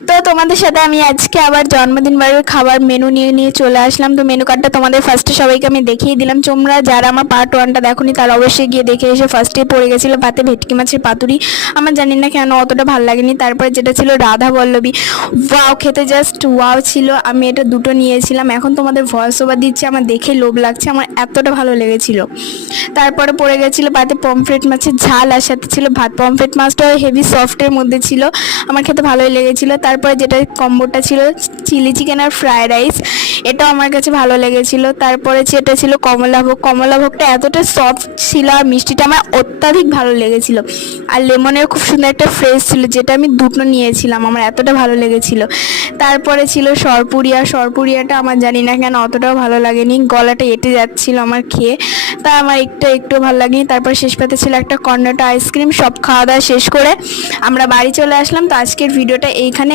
তো তোমাদের সাথে আমি আজকে আবার জন্মদিন বাড়ির খাবার মেনু নিয়ে নিয়ে চলে আসলাম। তো মেনু কার্ডটা তোমাদের ফার্স্টে সবাইকে আমি দেখিয়ে দিলাম। তোমরা যারা আমার পার্ট ওয়ানটা দেখোনি তারা অবশ্যই গিয়ে দেখে এসে। ফার্স্টে পড়ে গেছিলো ভাতে ভেটকি মাছের পাতুরি। আমার জানি না কেন অতটা ভালো লাগেনি। তারপরে যেটা ছিল রাধা বল্লভী, ওয়াও, খেতে জাস্ট ওয়াও ছিল। আমি এটা দুটো নিয়েছিলাম। এখন তোমাদের ভয়েস ওভার দিচ্ছে, আমার দেখে লোভ লাগছে, আমার এতটা ভালো লেগেছিল। তারপরে পড়ে গেছিলো ভাতে পমফ্রেট মাছের ঝাল, আর সাথে ছিল ভাত। পমফ্রেট মাছটাও হেভি সফটের মধ্যে ছিল, আমার খেতে ভালোই লেগেছিলো। তারপরে যেটা কম্বোটা ছিল চিলি চিকেন আর ফ্রায়েড রাইস, এটাও আমার কাছে ভালো লেগেছিলো। তারপরে যেটা ছিল কমলাভোগ, কমলাভোগটা এতটা সফট ছিল আর মিষ্টিটা আমার অত্যাধিক ভালো লেগেছিলো। আর লেমনের খুব সুন্দর একটা ফ্রেশ ছিল, যেটা আমি দুটো নিয়েছিলাম, আমার এতটা ভালো লেগেছিলো। তারপরে ছিল সরপুরিয়া, সরপুরিয়াটা আমার জানি না কেন অতটাও ভালো লাগেনি, গলাটা এঁটে যাচ্ছিলো আমার খেয়ে, তা আমার একটু ভালো লাগেনি। তারপর শেষ পাতে ছিল একটা কর্নেটো আইসক্রিম। সব খাওয়া দাওয়া শেষ করে আমরা বাড়ি চলে আসলাম। তো আজকের ভিডিওটা এইখানে